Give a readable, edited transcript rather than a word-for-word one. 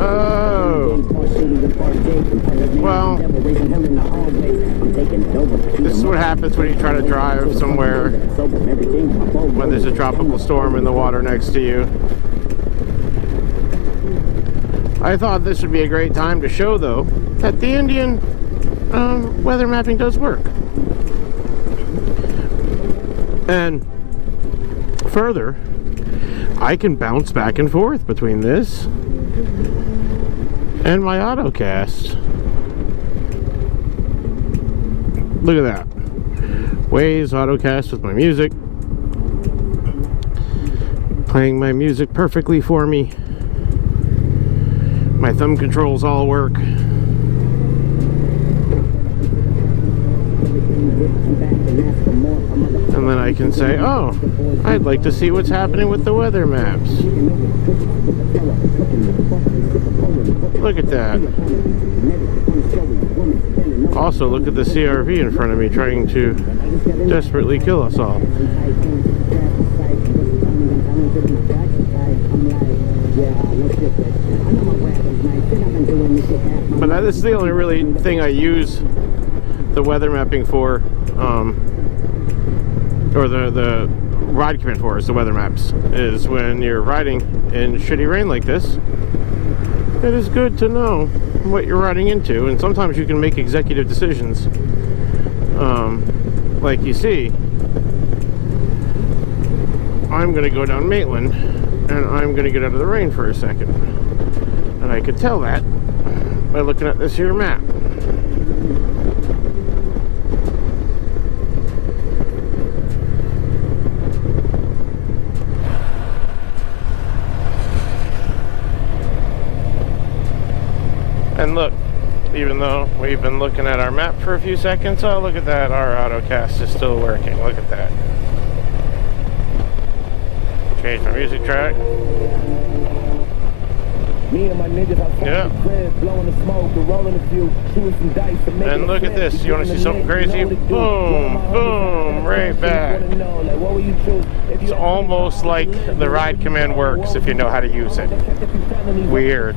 Oh. Well, this is what happens when you try to drive somewhere when there's a tropical storm in the water next to you. I thought this would be a great time to show, though, that the Indian weather mapping does work. And further, I can bounce back and forth between this and my Ottocast. Look at that. Waze, Ottocast with my music. Playing my music perfectly for me. My thumb controls all work. And then I can say, oh, I'd like to see what's happening with the weather maps. Look at that. Also, look at the CRV in front of me trying to desperately kill us all. But this is the only really thing I use the weather mapping for, or the ride command for, is the weather maps. Is when you're riding in shitty rain like this, it is good to know what you're riding into, and sometimes you can make executive decisions. Like you see, I'm going to go down Maitland, and I'm going to get out of the rain for a second. And I could tell that by looking at this here map. And look, even though we've been looking at our map for a few seconds, oh, look at that, our Ottocast is still working. Look at that. Change my music track. Me and my niggas outside the crib, blowing the smoke, rolling a few, shooting some dice. And look at this. You want to see something crazy? Boom, boom, right back. It's almost like the ride command works if you know how to use it. Weird.